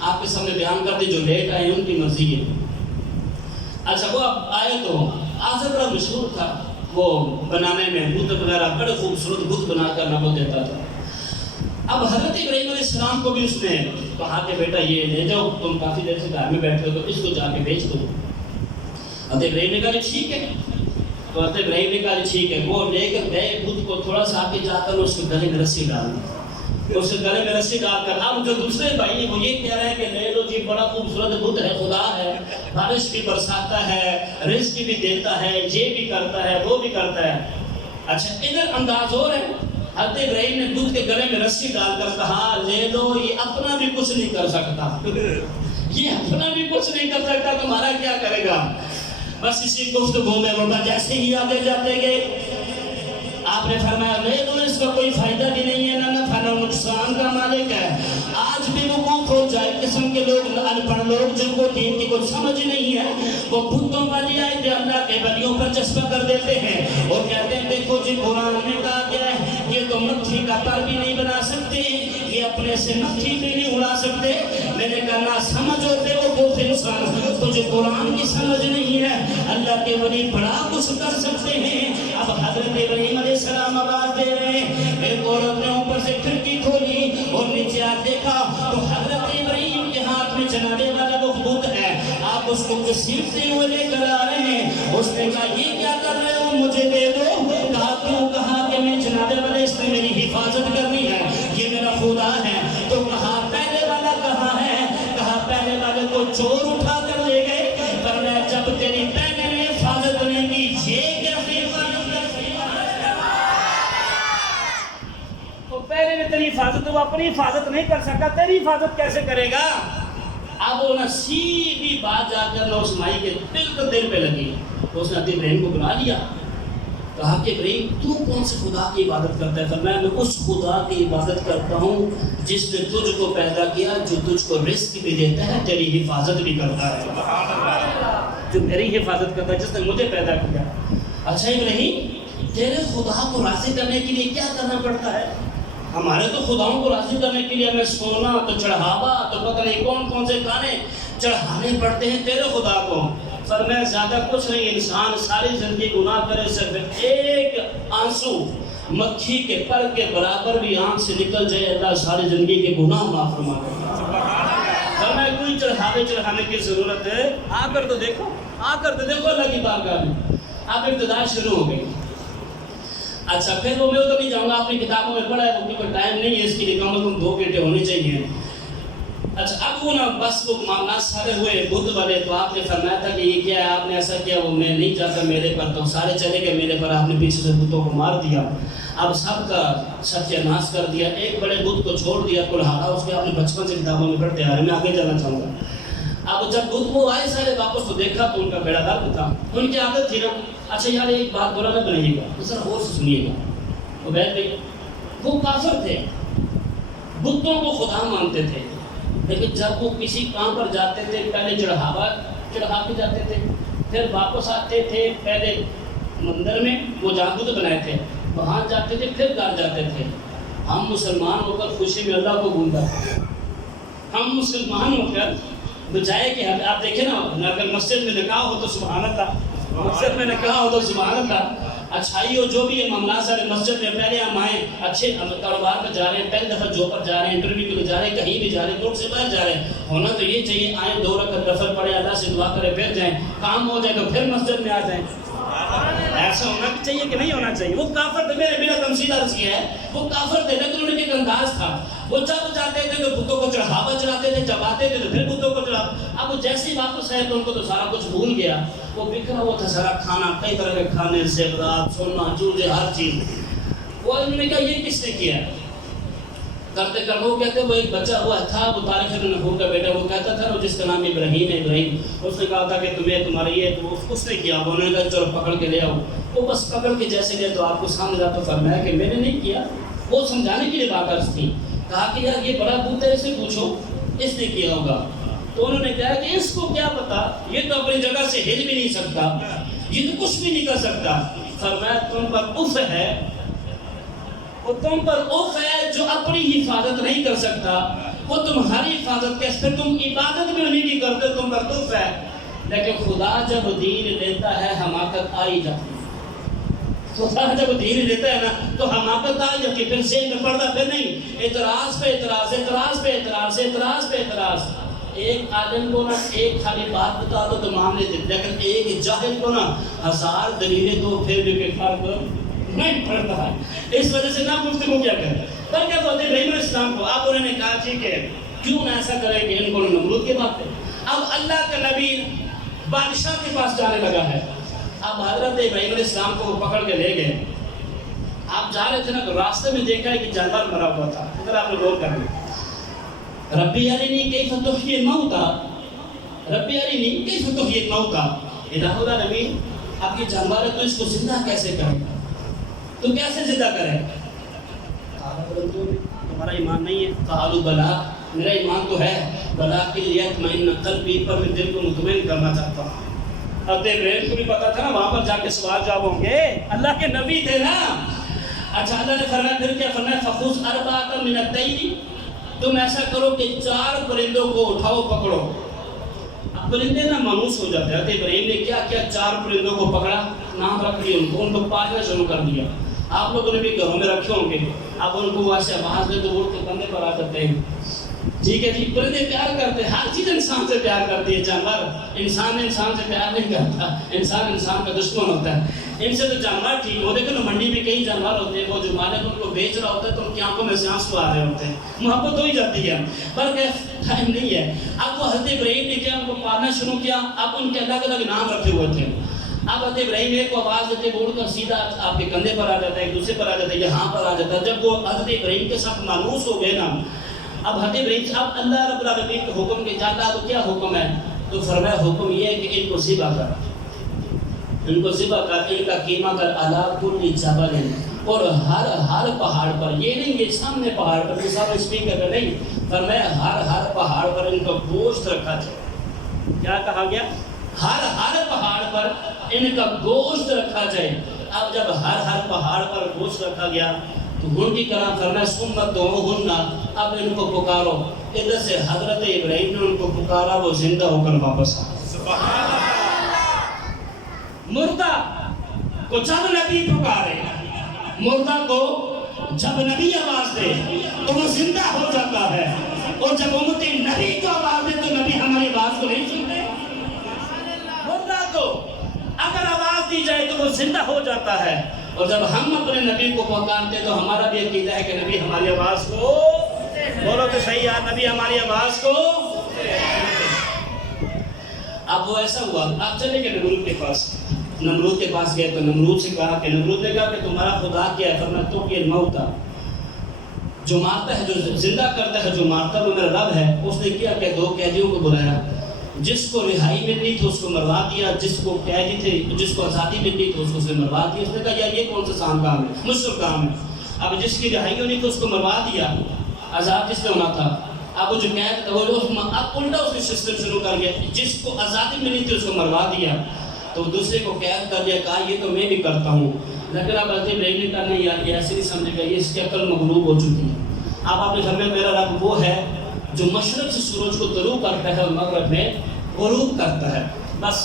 آپ کے سامنے بیان کر دی، جو لیٹ آئے ان کی مرضی ہے۔ اچھا وہ اب آئے تو آزر بڑا مشہور تھا، وہ بنانے میں بت وغیرہ بڑے خوبصورت بت بنا کر نہ وہ دیتا تھا۔ اب حضرت ابراہیم علیہ السلام کو بھی اس نے کہا کہ بیٹا یہ لے جاؤ، تم کافی دیر سے گھر میں بیٹھے ہو تو اس کو جا کے بیچ دو۔ حضرت ابراہیم نے کہا ٹھیک ہے، تو حضرت ابراہیم نے کہا ٹھیک ہے، وہ لے کر گئے بت کو، تھوڑا سا آگے جا کر اس کے گلے میں رسی ڈال دی، اس کے گلے میں رسی ڈال کر اب جو دوسرے بھائی وہ یہ کہہ رہے ہیں کہ لے لو جی بڑا خوبصورت بت ہے، خدا ہے، بارش بھی برساتا ہے، رزق بھی دیتا ہے، یہ بھی کرتا ہے وہ بھی کرتا ہے۔ اچھا ادھر انداز اور ہے، حضرت ابراہیم نے دودھ کے گلے میں رسی ڈال کر کہا لے لو، یہ اپنا بھی کچھ نہیں کر سکتا، یہ اپنا بھی کچھ نہیں کر سکتا، تمہارا کیا کرے گا؟ بس اسی گفتگو میں وہ جیسے ہی آگے جاتے گئے آپ نے فرمایا لے لو، اس کا کوئی فائدہ بھی نہیں ہے، نہ نفع نہ نقصان کا مالک ہے۔ آج بھی وقوف ہو جائے قسم کے لوگ، ان پڑھ لوگ جن کو دین کی کچھ سمجھ نہیں ہے، وہ بتوں والی آئے جو اللہ کے ولیوں پر چسپاں کر دیتے ہیں اور کہتے ہیں دیکھو جی قرآن میں کہا گیا ہے یہ تو مٹھی کا پر بھی نہیں بنا سکتے، یہ اپنے سے مٹھی بھی نہیں اڑا سکتے۔ میں نے کہا نہ سمجھ ہوتے وہ بہت انسان، تجھے قرآن کی سمجھ نہیں ہے، اللہ کے ولی بڑا کچھ کر سکتے ہیں۔ اب حضرت ابراہیم علیہ السلام آواز دے رہے ہیں، ایک عورت نے اوپر سے کھڑکی کھولی اور نیچے آ دیکھا تو حضرت ابراہیم کے ہاتھ میں چلانے والا وہ بت ہے، آپ اس کو گھسیٹتے ہوئے لے کر آ رہے ہیں۔ اس نے کہا یہ کیا کر رہے ہو، مجھے دے دو۔ کہا کیوں؟ کہا کہ میں چلانے والے اس نے میری حفاظت کرنی ہے، یہ میرا خدا ہے۔ تو کہا پہلے والا کہاں ہے؟ کہا پہلے والے کو چور اٹھا کر لے گئے، فرمایا جب تیری پہلے نے حفاظت نہیں کی یہ کیسے حفاظت کر سکتا ہے؟ تو پہلے نے تیری حفاظت، وہ اپنی حفاظت نہیں کر سکا، تیری حفاظت کیسے کرے گا؟ اب وہ سیدھی بات جا کر اس مائی کے بالکل دل پہ لگی، تو اس نے ابراہیم کو بلا لیا، کہا کہ ابراہیم تو کون سے خدا کی عبادت کرتا ہے؟ فرمایا میں اس خدا کی عبادت کرتا ہوں جس نے تجھ کو پیدا کیا، جو تجھ کو رزق بھی دیتا ہے، تیری حفاظت بھی کرتا ہے، جو میری حفاظت کرتا ہے، جس نے مجھے پیدا کیا۔ اچھا ابراہیم تیرے خدا کو راضی کرنے کے لیے کیا کرنا پڑتا ہے؟ ہمارے تو خداؤں کو راضی کرنے کے لیے ہمیں سونا تو چڑھاوا تو پتہ نہیں کون کون سے کھانے چڑھانے پڑتے ہیں تیرے خدا کو۔ فرمایا زیادہ کچھ نہیں، انسان ساری زندگی گناہ کرے، صرف ایک آنسو مکھی کے پر کے برابر بھی آنکھ سے نکل جائے، اللہ ساری زندگی کے گناہ معاف فرما دے۔ فرمایا کوئی چڑھانے کی ضرورت ہے، آ کر تو دیکھو اللہ کی بارگاہ میں۔ اب ابتدا شروع ہو گئی۔ اچھا پھر وہ میں تو نہیں جاؤں گا، اپنی کتابوں میں پڑھا ہے، کیونکہ کوئی ٹائم نہیں ہے اس کے لیے، کم از کم 2 گھنٹے ہونے چاہیے۔ اچھا اب وہ نا بس وہ معاملات سارے ہوئے بدھ والے، تو آپ نے فرمایا تھا کہ یہ کیا ہے، آپ نے ایسا کیا، وہ میں نہیں جاتا میرے پر، تو سارے چلے گئے میرے پر، آپ نے پیچھے سے بتوں کو مار دیا، اب سب کا ستیہ ناش کر دیا، ایک بڑے بدھ کو چھوڑ دیا کلہاڑا، اس کے آپ نے بچپن سے کتابوں میں پڑھتے آ رہے ہیں، میں آگے جانا چاہوں گا۔ اب جب بدھ کو آئے سارے واپس تو دیکھا تو ان کا بیڑا غرق تھا، ان کی عادت تھی نا، اچھا یار ایک بات برا نہ بنائیے گا، ذرا غور سے سنیے گا، وہ بیٹھ گئی، وہ کافر تھے، بتوں کو خدا مانتے تھے، لیکن جب وہ کسی کام پر جاتے تھے پہلے چڑھا کے جاتے تھے، پھر واپس آتے تھے، پہلے مندر میں وہ جہاں بت بنائے تھے وہاں جاتے تھے، پھر گھر جاتے تھے۔ ہم مسلمان ہو کر خوشی میں اللہ کو بھول جاتے ہیں، ہم مسلمان ہو کر بجائے کہ آپ دیکھیں نا، اگر مسجد میں نکاح ہو تو سبحان اللہ، مسجد میں نکاح ہو تو سبحان اللہ، اچھائی ہو جو بھی ہے معاملات سارے مسجد میں، پہلے ہم آئیں اچھے کاروبار پہ جا رہے ہیں، پہلی دفعہ جاب پر جا رہے ہیں، انٹرویو کے لیے جا رہے ہیں، کہیں بھی جا رہے ہیں، ملک سے باہر جا رہے ہیں، ہونا تو یہ چاہیے آئیں 2 رکعت نفل پڑھیں، اللہ سے دعا کریں، پھر جائیں، کام ہو جائے تو پھر مسجد میں آ جائیں۔ ایسا ہونا بھی چاہیے کہ نہیں ہونا چاہیے؟ وہ کافر تھے، میرے بلا تمثیل عرض کیا ہے، وہ کافر تھے، لیکن انہیں ایک انداز تھا، وہ جب جاتے تھے تو بتوں کو چڑھاوا چڑھاتے تھے، جب آتے تھے تو پھر بتوں کو چڑھا، اب وہ جیسے ہی واپس آئے تو ان کو تو سارا کچھ بھول گیا، وہ بکھرا ہوا تھا سارا کھانا، کئی طرح کے کھانے، زیورات، سونا چوڑے، ہر چیز، وہ انہوں نے کہا یہ کس نے کیا؟ کرتے کرتے وہ کہتے وہ ایک بچہ ہوا تھا، وہ طارق بن نحور کا بیٹا، وہ کہتا تھا جس کا نام ابراہیم ہے، ابراہیم، اس نے کہا تھا کہ تمہیں تمہارا یہ، تو اس نے کیا، وہ نے کہا چلو پکڑ کے لے آؤ، وہ بس پکڑ کے جیسے گئے تو آپ کو سامنے جا تو فرمایا کہ میں نے نہیں کیا، وہ سمجھانے کے لیے بات عرض تھی، کہا کہ یار یہ بڑا بت ہے، اسے پوچھو اس نے کیا ہوگا، تو انہوں نے کہا کہ اس کو کیا پتا، یہ تو اپنی جگہ سے ہل بھی نہیں سکتا، یہ تو کچھ بھی نہیں کر سکتا، فرمایا تم پر اف ہے، وہ تم پر اف ہے جو اپنی حفاظت نہیں کر سکتا، وہ تمہاری حفاظت کیسے، تم عبادت بھی نہیں کی کرتے، تم پر اف ہے، لیکن خدا جب دین لیتا ہے حماقت آئی جاتی ہے، خدا جب دین لیتا ہے نا تو حماقت آئی جاتی ہے، پھر ذہن میں پڑتا، پھر نہیں، اعتراض پہ اعتراض، اعتراض پہ اعتراض، اعتراض پہ اعتراض، ایک عالم کو نا ایک خالی بات بتا دو تو معاملے دے، لیکن ایک جاہل کو نا 1000 دلیلیں دو پھر بھی کوئی فرق نہیں پڑتا ہے، اس وجہ سے نہ گفتگو کیا کریں، بلکہ تو ابراہیم علیہ السلام کو آپ انہوں نے کہا ٹھیک ہے کیوں نہ ایسا کرے کہ ان کو نمرود کے بات پہ، اب اللہ کا نبی بادشاہ کے پاس جانے لگا ہے، اب حضرت ابراہیم علیہ السلام کو پکڑ کے لے گئے، آپ جا رہے تھے نا تو راستے میں دیکھا ہے کہ جانور مرا ہوا تھا، ادھر آپ نے غور کر لیا، ربی ارنی کیف تحیی الموتى، ربی ارنی کیف تحیی الموتى، الہ العالمین اب یہ جانور ہے تو اس کو زندہ کیسے کرے، تو کیسے زندہ کرے، تمہارا ایمان نہیں ہے، قالوا بلا، میرا ایمان تو ہے، ولکن لیطمئن قلبی، پر میں دل کو مطمئن کرنا چاہتا ہوں، اب ابراہیم کو بھی پتا تھا نا وہاں پر جا کے سوال جواب ہوں گے، اللہ کے نبی تھے نا، اچھا اللہ نے فرمایا پھر کیا فرمایا، فخذ اربعۃ من الطیر، تم ایسا کرو کہ 4 پرندوں کو اٹھاؤ پکڑو، اب پرندے نا مانوس ہو جاتے ہیں، ابراہیم نے کیا کیا 4 پرندوں کو پکڑا، نام رکھ دیا ان کو پالنا شروع کر دیا، آپ لوگوں نے بھی گھروں میں رکھے ہوں گے، اب ان کو وہاں سے آواز دے تو اڑ کے کندھے پر آ جاتے ہیں، ٹھیک ہے جی، پرندے پیار کرتے ہیں، ہر چیز انسان سے پیار کرتی ہے، جانور انسان سے پیار نہیں کرتا، انسان کا دشمن ہوتا ہے، ان سے تو جانور ٹھیک ہو، دیکھو نا منڈی میں کئی جانور ہوتے ہیں، وہ جو مالک ان کو بیچ رہا ہوتا ہے تو ان کی آنکھوں میں سے آنسو آ رہے ہوتے ہیں، محبت ہو ہی جاتی ہے، پر ٹائم نہیں ہے، اب وہ حضرت ابراہیم نے کیا ان کو پالنا شروع کیا، اب ان کے الگ الگ نام رکھے ہوئے تھے، اب حضرت ابراہیم ایک کو آواز دیتے وہ اڑ کر سیدھا آپ کے کندھے پر آ جاتا ہے، ایک دوسرے پر آ جاتا ہے، یہاں پر آ جاتا ہے، جب وہ حضرت ابراہیم کے ساتھ مانوس ہو گئے نا، اب حضرت ابراہیم اب اللہ رب العالمین کے حکم کے جاتا تو کیا حکم ہے، تو فرمایا حکم یہ ہے کہ ان کو ذبح کر، ان کو ذبح کر، ان کا قیمہ کر، علی کل جبل، اور ہر پہاڑ پر، یہ نہیں یہ سامنے پہاڑ پر یہ سب اسپیکر پر نہیں، فرمایا ہر پہاڑ پر ان کا گوشت رکھا جائے، کیا کہا گیا، ہر پہاڑ پر ان کا گوشت رکھا جائے، اب جب ہر پہاڑ پر گوشت رکھا گیا تو ان کی کلام فرمایا ثم ادعوہن، اب ان کو پکارو، ادھر سے حضرت ابراہیم نے ان کو پکارا، وہ زندہ ہو کر واپس آئے، مردہ کو جب نبی پکارے، مردہ کو جب نبی آواز دے تو وہ زندہ ہو جاتا ہے، اور جب امت نبی کو آواز دے تو نبی ہماری آواز کو نہیں سنتے، مردہ کو اگر آواز دی جائے تو وہ زندہ ہو جاتا ہے، اور جب ہم اپنے نبی کو پکارتے تو ہمارا بھی عقیدہ ہے کہ نبی ہماری آواز کو بولو تو صحیح یار، نبی ہماری آواز کو. اب وہ ایسا ہوا، آپ چلے گئے نمرود کے پاس. نمرود کے پاس گئے تو نمرود سے کہا کہ نمرود نے کہا کہ تمہارا خدا کیا ہے؟ فرمایا تو یہ موتا، جو مارتا ہے، جو زندہ کرتا ہے، جو مارتا ہے وہ میرا رب ہے. اس نے کیا کہ 2 قیدیوں کو بلایا، جس کو رہائی ملنی تھی اس کو مروا دیا، جس کو قیدی تھے جس کو آزادی ملنی تھی اس کو مروا دیا. اس نے کہا یار یہ کون سا آسان کام ہے، مشکل کام ہے. اب جس کی رہائی ہونی تھی اس کو مروا دیا، آزاد جس نے ہونا تھا. اب وہ جو قید تھا وہ اب الٹا اس نے سسٹم شروع کر گیا، جس کو آزادی ملی تھی اس کو مروا دیا، تو دوسرے کو قید کر دیا. کہا یہ تو میں بھی کرتا ہوں. لیکن اب حضرت ابراہیم نے کہا نہیں یار یہ ایسے نہیں سمجھے گا، یہ اس کی عقل مغلوب ہو چکی ہے. اب آپ نے فرمایا میرا رب وہ ہے جو مشرق سے سورج کو طلوع کرتا ہے اور مغرب میں غروب کرتا ہے. بس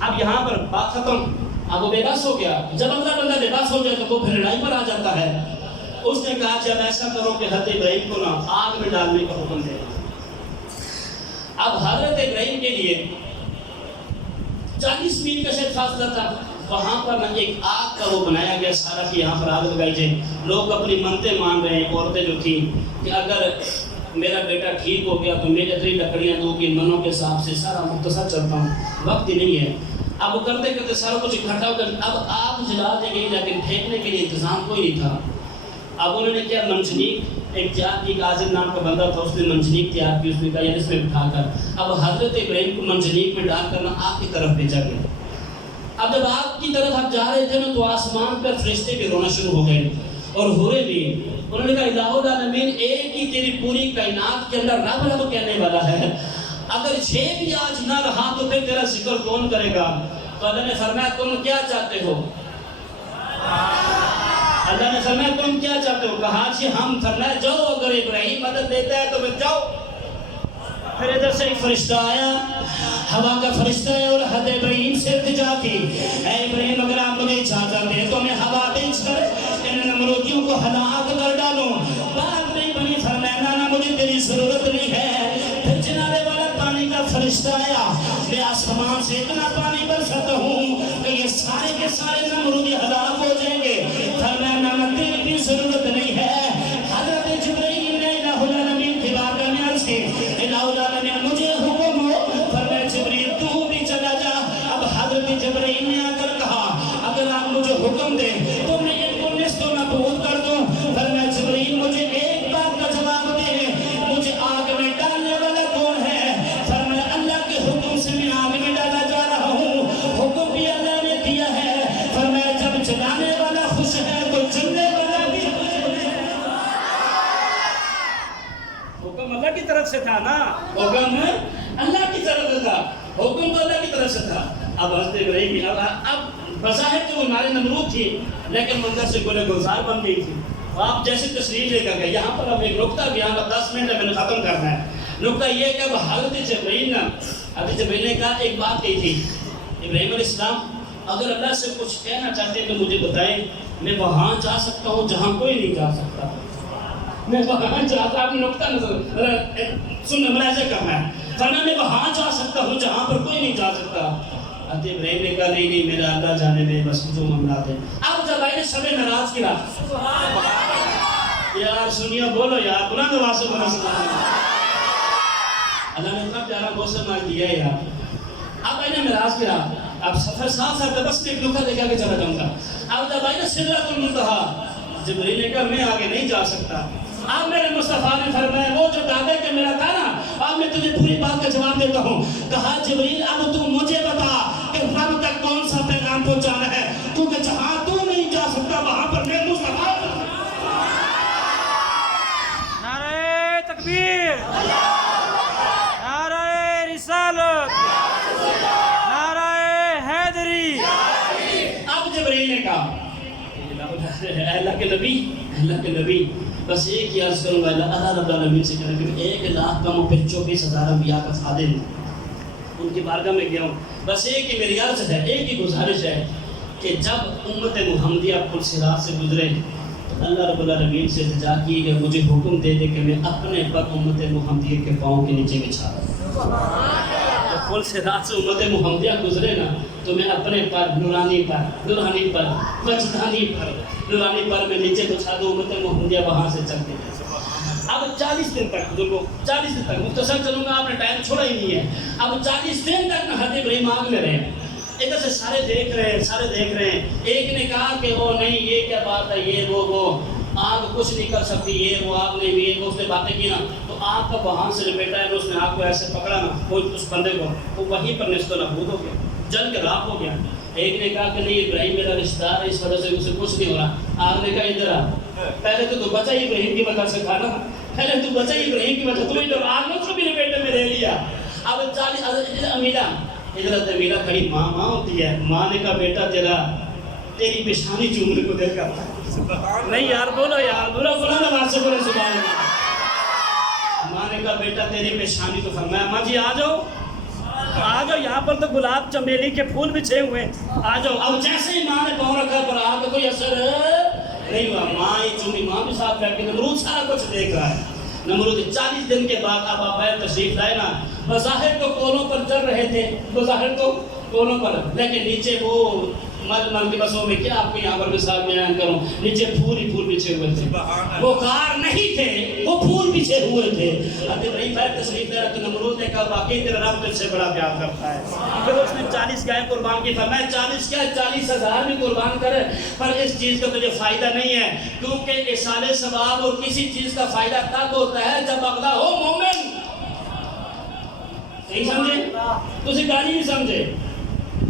اب یہاں پر بات ختم. اب وہ بے بس ہو گیا. جب اللہ بندہ بے بس ہو جائے تو وہ پھر لڑائی پر آ جاتا ہے. اس نے کہا جب ایسا کرو کہ حضرت ابراہیم کو نا آگ میں ڈالنے کا حکم دے. اب حضرت ابراہیم کے لیے 40 میل کا شاید فاصلہ تھا. وہاں پر نا ایک آگ کا وہ بنایا گیا سارا کہ یہاں پر آگ لگائی جائے. لوگ اپنی منتیں مان رہے ہیں. عورتیں جو تھیں کہ اگر میرا بیٹا ٹھیک ہو گیا تو میرے اتنی لکڑیاں دو کہ منوں کے حساب سے سارا مختصر چلتا ہوں، وقت ہی نہیں ہے. اب وہ کرتے کرتے سارا کچھ اکٹھا ہو کر اب آگ جلا دی گئی، لیکن پھینکنے کے لیے انتظام کوئی نہیں تھا. اب انہوں نے کیا منجنیق ایک تیار کی، عازم نام کا بندہ تھا، اس نے منجنیق تیار کی. اس نے کہا یار اس میں بٹھا کر اب حضرت ابراہیم کو منجنیق میں ڈال کر آگ کی طرف بھیجا گیا. اب جب آگ کی طرف آپ جا رہے تھے نا تو آسمان پر فرشتے بھی رونا شروع ہو گئے اور ہورے بھی. انہوں نے کہا الہ العالمین ایک ہی تیری پوری کائنات کے اندر رب رب کہنے والا ہے، اگر یہ بھی آج نہ رہا تو پھر تیرا ذکر کون کرے گا؟ تو اللہ نے فرمایا تم کیا چاہتے ہو؟ اللہ نے فرمایا تم کیا چاہتے ہو؟ کہا جی ہم. فرمایا جاؤ اگر ابراہیم مدد دیتا ہے تو پھر جاؤ. پھر ادھر سے ایک فرشتہ آیا، ہوا کا فرشتہ ہے، اور حضرت ابراہیم سے التجا کی اے ابراہیم اگر آپ مجھے اجازت دیں تو میں ہوا بھیج کر ان نمرودیوں کو ہلاک کر ڈالوں. بات نہیں بنی. فرمایا نہ مجھے تیری ضرورت نہیں ہے. پھر جنابے والا پانی کا فرشتہ آیا، میں آسمان سے اتنا پانی برساتا ہوں کہ یہ سارے کے سارے نمرودی ہلاک ہو جائیں گے. فرمایا نہ تیری بھی ضرورت نہیں ہے. حضرت جبرائیل نے الہ العالمین کی بارگاہ میں عرض کی الہ العالمین مجھے حکم ہو. فرمایا جبرائیل تو بھی چلا جا. اب حضرت جبرائیل نے آ کر کہا اگر آپ مجھے حکم دیں تو میں ان کو نصف و نابود کر دوں. فرمایا جبرائیل مجھے ایک بات کا جواب دے، مجھے آگ میں ڈالنے والا کون ہے؟ فرمایا اللہ کے حکم سے میں آگ میں ڈالا جا رہا ہوں. حکم بھی اللہ نے دیا ہے. فرمایا جب چلانے والا خوش ہے تو چلنے والا بھی خوش ہے. حکم اللہ کی طرف سے تھا نا، حکم اللہ کی طرف سے تھا، حکم تو اللہ کی طرف سے تھا. اب حضرت ابراہیم اب بظاہر تو وہ نارے نمرود تھی لیکن منظر سے گلے گلزار بن گئی تھی. آپ جیسے تشریف لے کر گئے. یہاں پر اب ایک نقطہ بھی 10 منٹ میں نے ختم کرنا ہے. نقطہ یہ ہے کہ اب حضرت جبرائیل نے کہا ایک بات کہی تھی ابراہیم علیہ السلام اگر اللہ سے کچھ کہنا چاہتے ہیں تو مجھے بتائیں، میں وہاں جا سکتا ہوں جہاں کوئی نہیں جا سکتا. میں وہاں جاتا ہوں. نقطہ سننا ملاحظہ کرنا ہے. فرمایا میں وہاں جا سکتا ہوں جہاں پر کوئی نہیں جا سکتا. حضرت ابراہیم نے کہا نہیں میرا اللہ جانے دے بس جو معاملات ہے. اب جب آئے سب ناراض کیا یار سنیا بولو یار بلند آواز سے بنا سبحان اللہ. اللہ نے اتنا پیارا موسم مار دیا ہے یار. اب آئے ناراض کیا. اب سفر ساتھ بس میں ایک نقطہ لے کے چلا جاؤں گا. اب جب آئے سدرۃ المنتہا جبرائیل نے کہا میں آگے نہیں جا سکتا. اب میرے مصطفیٰ نے فرمایا وہ جو دعوے کہ میرا تھا نا اب میں تجھے پوری بات کا جواب دیتا ہوں. کہا جبرائیل اب تو مجھے بتا کہ رب تک کون سا پیغام پہنچانا ہے، کیونکہ جہاں تو نہیں جا سکتا وہاں پر میں مصطفیٰ. نعرہ تکبیر، نعرہ رسالت، نعرہ حیدری. اب جبرائیل نے کہا اللہ کے نبی بس ایک ہی عرض کروں گا اللہ رب العالمین سے کہنا کہ 1,00,000 کم و 24,000 انبیاء کا خادم ان کی بارگاہ میں گیا ہوں. بس ایک ہی میری عرض ہے، ایک ہی گزارش ہے کہ جب امت محمدیہ پل صراط سے گزرے اللہ رب العالمین سے التجا کی کہ مجھے حکم دے دے کہ میں اپنے پر امت محمدیہ کے پاؤں کے نیچے بچھا دوں. پل صراط سے امت محمدیہ گزرے نا تو میں اپنے پر نورانی پر وجدانی پر نورانی پر میں نیچے بچھا دوں، امت محمدیہ وہاں سے چل کے. اب 40 دن تک بزرگوں 40 دن تک مختصر چلوں گا، آپ نے ٹائم چھوڑا ہی نہیں ہے. اب 40 دن تک حضرت ابراہیم آگ میں رہے. ادھر سے سارے دیکھ رہے ہیں. ایک نے کہا کہ وہ نہیں، یہ کیا بات ہے، یہ وہ آگ کچھ نہیں کر سکتی، یہ وہ آگ نہیں، یہ وہ، اس نے باتیں کی نا. تو آگ کا بہان سے لپیٹا ہے، اس نے آگ کو ایسے پکڑا نا کوئی اس بندے کو، تو وہیں پر نشت و نابود ہو گیا، جل کے راکھ ہو گیا. ایک نے کہا کہ نہیں ابراہیم میرا رشتہ دار ہے، اس وجہ سے اسے کچھ نہیں ہو رہا. آگ نے کہا ادھر آ، پہلے تو بچا ہی ابراہیم کی وجہ سے کھانا، پہلے تو بچا ہی ابراہیم کی وجہ، تمہیں تو آگ نے اس کو بھی لپیٹے میں لے لیا. اب 40 امیرہ ادھر امیرہ کھڑی ماں ہوتی ہے. ماں نے کہا بیٹا تیری پیشانی چومنے کو دل کرتا ہے. نہیں یار بولو، یار بولو آواز سے بولے سبحان اللہ. ماں نے کہا بیٹا تیری پیشانی تو فرمایا ماں جی آ جاؤ یہاں پر تو گلاب چمیلی کے پھول بچھے ہوئے، آ جاؤ. اب جیسے ہی ماں نے پاؤں رکھا پر آگ کا کوئی اثر نہیں ہوا. ماں ہی چومی، ماں بھی ساتھ بیٹھ کے نمرود سارا کچھ دیکھ رہا ہے. نمرود 40 دن کے بعد اب آپ تشریف لائے نا. بظاہر تو کونوں پر چل رہے تھے، بظاہر تو کونوں پر، لیکن نیچے وہ مل کے بسوں میں کیا آپ کو یہاں پر مثال بیان کروں، نیچے پھول ہی پھول بچھے ہوئے تھے. وہ غار نہیں تھے، وہ پھول بچھے ہوئے تھے. حضرت ابراہیم تشریف لے رہا تو نمرود نے کہا واقعی تیرا رب تجھ سے بڑا پیار کرتا ہے. پھر اس نے 40 گائے قربان کی. فرمایا 40 کیا 40,000 بھی قربان کرے پر اس چیز کا تجھے فائدہ نہیں ہے، کیونکہ ایصال ثواب اور کسی چیز کا فائدہ تب ہوتا ہے جب اگلا ہو مومن. نہیں سمجھے؟ تسی گالی نہیں سمجھے.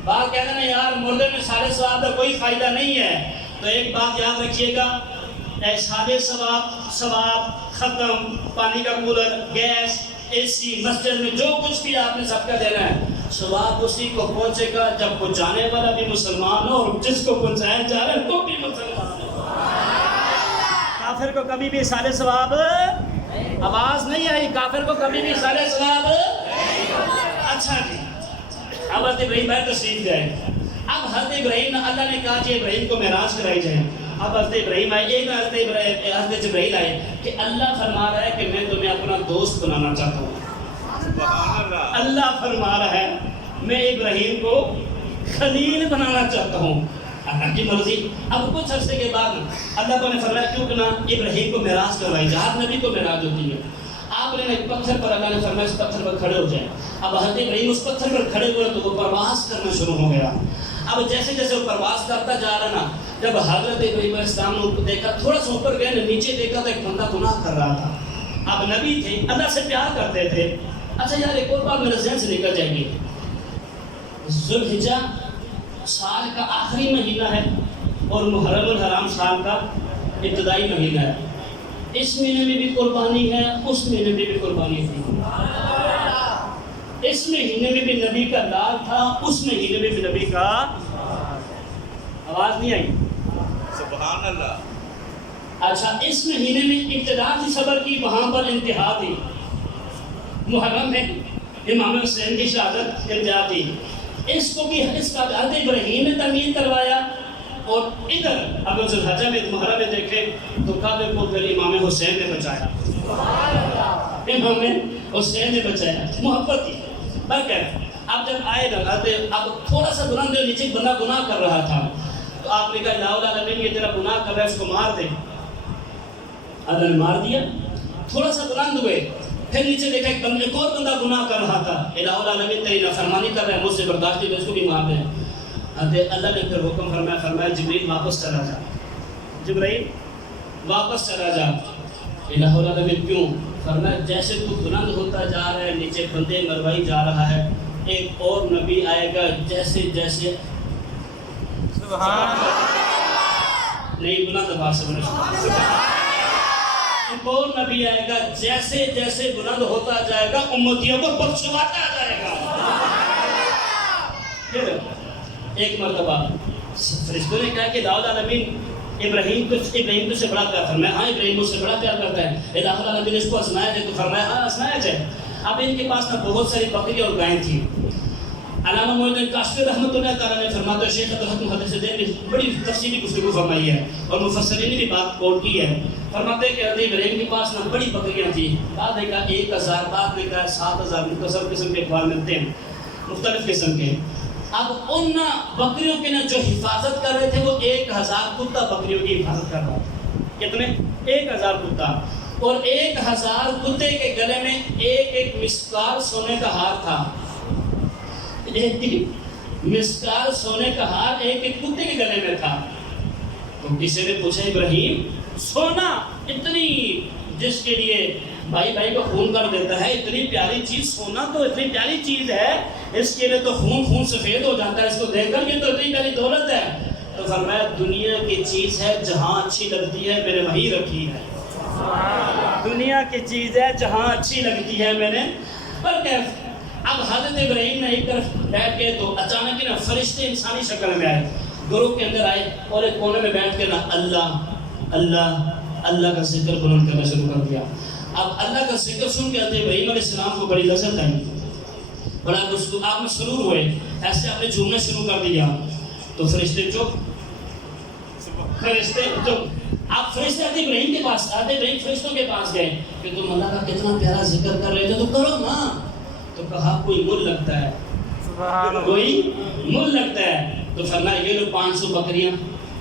بات کہنا نا یار مردے میں سارے ثواب کا کوئی فائدہ نہیں ہے. تو ایک بات یاد رکھیے گا، سارے ثواب ختم. پانی کا کولر، گیس، اے سی، مسجد میں جو کچھ بھی آپ نے سب کا دینا ہے، ثواب اسی کو پہنچے گا جب پہنچانے والا بھی مسلمان ہو اور جس کو پہنچایا جا رہا ہے وہ بھی مسلمان ہو. کافر کو کبھی بھی سارے ثواب، آواز نہیں آئی، کافر کو کبھی بھی سارے ثواب. اچھا جی، اب حضرت ابراہیم تشریف گئے. اب حضرت ابراہیم اللہ نے کہا کہ ابراہیم کو معراج کرائی جائے. اب حضرت ابراہیم آئے، ایک حضرت جبرائیل آئے کہ اللہ فرما رہا ہے کہ میں تمہیں اپنا دوست بنانا چاہتا ہوں. اللہ فرما رہا ہے میں ابراہیم کو خلیل بنانا چاہتا ہوں. اللہ کی مرضی. اب کچھ عرصے کے بعد اللہ کو نے فرمایا کیوں کہ نہ ابراہیم کو معراج کروائی جائے. ہر نبی کو معراج ہوتی ہے. آپ نے ایک پتھر پر اللہ نے فرمایا اس پتھر پر کھڑے ہو جائیں. اب حضرت ابراہیم اس پتھر پر کھڑے ہوئے تو وہ پرواز کرنا شروع ہو گیا. اب جیسے جیسے وہ پرواز کرتا جا رہا نا، جب حضرت ابراہیم علیہ السلام نے اوپر دیکھا، تھوڑا سا اوپر گئے نا، نیچے دیکھا تو ایک بندہ گناہ کر رہا تھا. اب نبی تھے، اللہ سے پیار کرتے تھے. اچھا یار ایک اور بات میرے ذہن سے نکل جائے گی. ذوالحجہ سال کا آخری مہینہ ہے اور محرم الحرام سال کا ابتدائی مہینہ ہے. اس مہینے میں بھی قربانی ہے، اس مہینے میں بھی قربانی تھی. اس مہینے میں بھی نبی کا لال تھا، اس مہینے میں بھی نبی کا. آواز نہیں آئی؟ سبحان اللہ. اچھا اس مہینے میں ابتدا تھی صبر کی، وہاں پر انتہا تھی. محرم میں امام حسین کی شہادت انتہا تھی. اس کو بھی اس کا حضرت ابراہیم نے تعمیر کروایا. اور ادھر اگر ذوالحجہ میں محرم میں دیکھے تو کعبے کو پھر امام حسین نے بچایا. امام حسین نے بچایا. محبت تھی بلکہ. اب جب آئے نا اب تھوڑا سا بلند نیچے بندہ گناہ کر رہا تھا تو آپ نے کہا الہ العالمین یہ تیرا گناہ کر رہا ہے، اس کو مار دے. اللہ نے مار دیا. تھوڑا سا بلند ہوئے، پھر نیچے دیکھا ایک اور بندہ گناہ کر رہا تھا. الہ العالمین تیری نافرمانی کر رہا ہے، مجھ سے برداشت نہیں، اس کو بھی مار دیں. اللہ نے پھر حکم فرمایا جبرائیل واپس چلا جا. جبرائیل واپس چلا جا. الہ العالمین کیوں؟ فرمایا جیسے تو بلند ہوتا جا رہا ہے، نیچے بندے مروائی جا رہا ہے، ایک اور نبی آئے گا جیسے جیسے سبحان نہیں بلند آواز سے بولے. ایک اور نبی آئے گا جیسے جیسے بلند ہوتا جائے گا امتیوں کو بخشواتا جائے گا. پھر ایک مرتبہ فرشتوں نے کہا کہ الہ العالمین ابراہیم تو سے بڑا پیار فرمایا. ہاں ابراہیم مجھ سے بڑا پیار کرتا ہے. الہ العالمین نے اس کو آزمایا جائے تو فرمایا ہاں آزمایا جائے. اب ان کے پاس نا بہت ساری بکری اور گائیں تھیں. علامہ معین کاشفی رحمۃ اللہ تعالیٰ نے فرماتے ہیں شیخ عبدالحق محدث دین نے بڑی تفصیلی گفتگو فرمائی ہے اور مفسرین نے بھی بات کوٹ کی ہے. فرماتے ہیں کہ حضرت ابراہیم کے پاس نا بڑی بکریاں تھیں. بعد نے کہا 1000، بعد نے کہا 7000، مختصر قسم کے اخبار ملتے ہیں مختلف قسم کے. اب ان بکریوں کے نا جو حفاظت کر رہے تھے وہ 1000 کتا بکریوں کی حفاظت کر رہا تھا. کتنے؟ 1000 کتا. اور 1000 کتے کے گلے میں ایک مسکال سونے کا ہار تھا. ایک مسکال سونے کا ہار ایک کتے کے گلے میں تھا. تو کسی نے پوچھا ابراہیم سونا اتنی جس کے لیے بھائی بھائی کو خون کر دیتا ہے, اتنی پیاری چیز سونا تو اتنی پیاری چیز ہے, اس کے لیے تو خون سفید ہو جاتا ہے, اس کو دیکھ کر کے تو اتنی پیاری دولت ہے. تو فرمایا دنیا کی چیز ہے جہاں اچھی لگتی ہے میں نے وہیں رکھی ہے. دنیا کی چیز ہے جہاں اچھی لگتی ہے میں نے. پر کیف اب حضرت ابراہیم نے ایک طرف بیٹھ کے تو اچانک نا فرشتے انسانی شکل میں آئے, گروہ کے اندر آئے اور ایک کونے میں بیٹھ کے نا اللہ اللہ اللہ کا ذکر بلند کرنا شروع کر دیا. اب اللہ کا ذکر سن کے حضرت ابراہیم علیہ السلام کو بڑی لذت آئی, بڑا آپ میں سرور ہوئے, ایسے آپ نے جھومنا شروع کر دیا. تو فرشتے چپ, فرشتے چپ. آپ فرشتے حضرت ابراہیم کے پاس, حضرت ابراہیم فرشتوں کے پاس گئے کہ تم اللہ کا کتنا پیارا ذکر کر رہے تھے تو کرو نا. تو کہا کوئی مل لگتا ہے, کوئی مل لگتا ہے. تو فرمایا یہ لو 500 بکریاں,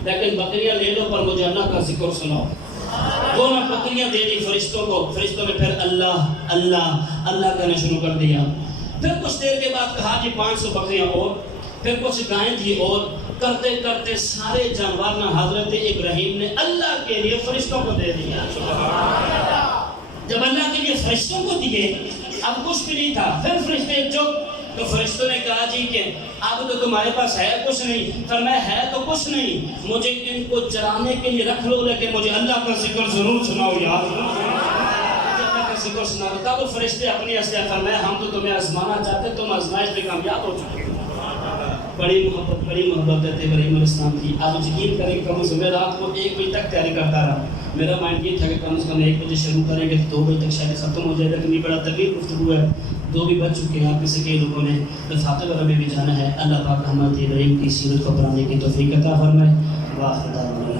لیکن بکریاں لے لو پر مجھے اللہ کا ذکر سناؤ. دونوں بکریاں دے دی فرشتوں کو. فرشتوں نے پھر اللہ اللہ اللہ کہنا شروع کر دیا. پھر کچھ دیر کے بعد کہا جی 500 بکریاں اور, پھر کچھ گائیں دی اور, کرتے کرتے سارے جانور نہ حضرت ابراہیم نے اللہ کے لیے فرشتوں کو دے دیا. جب اللہ کے لیے فرشتوں کو دیے اب کچھ بھی نہیں تھا. پھر فرشتے چپ. تو فرشتوں نے کہا جی کہ اب تو تمہارے پاس ہے کچھ نہیں. فرمایا ہے تو کچھ نہیں, مجھے ان کو چرانے کے لیے رکھ لو لیکن مجھے اللہ کا ذکر ضرور سناؤ یار. اللہ کا ذکر سناؤ. تب وہ فرشتے اپنی اصلیت فرمایا ہم تو تمہیں آزمانا چاہتے, تم آزمائش میں کامیاب ہو چکے. بڑی محبت ہے ابراہیم علیہ السلام کی. آپ یقین کریں کہ کم از کم میں رات کو 1 بجے تک تیاری کرتا رہا. میرا مائنڈ یہ تھا کہ کم از کم 1 بجے شروع کریں گے 2 بجے تک شاید ختم ہو جائے گا. لیکن بڑا طویل گفتگو ہے, 2 بھی بج چکے ہیں. آپ میں سے کئی لوگوں نے دفاتر وغیرہ میں بھی جانا ہے. اللہ پاک ہمارے ابراہیم کی سیرت کو پڑھانے کی توفیق عطا فرمائے. واخر دعوانا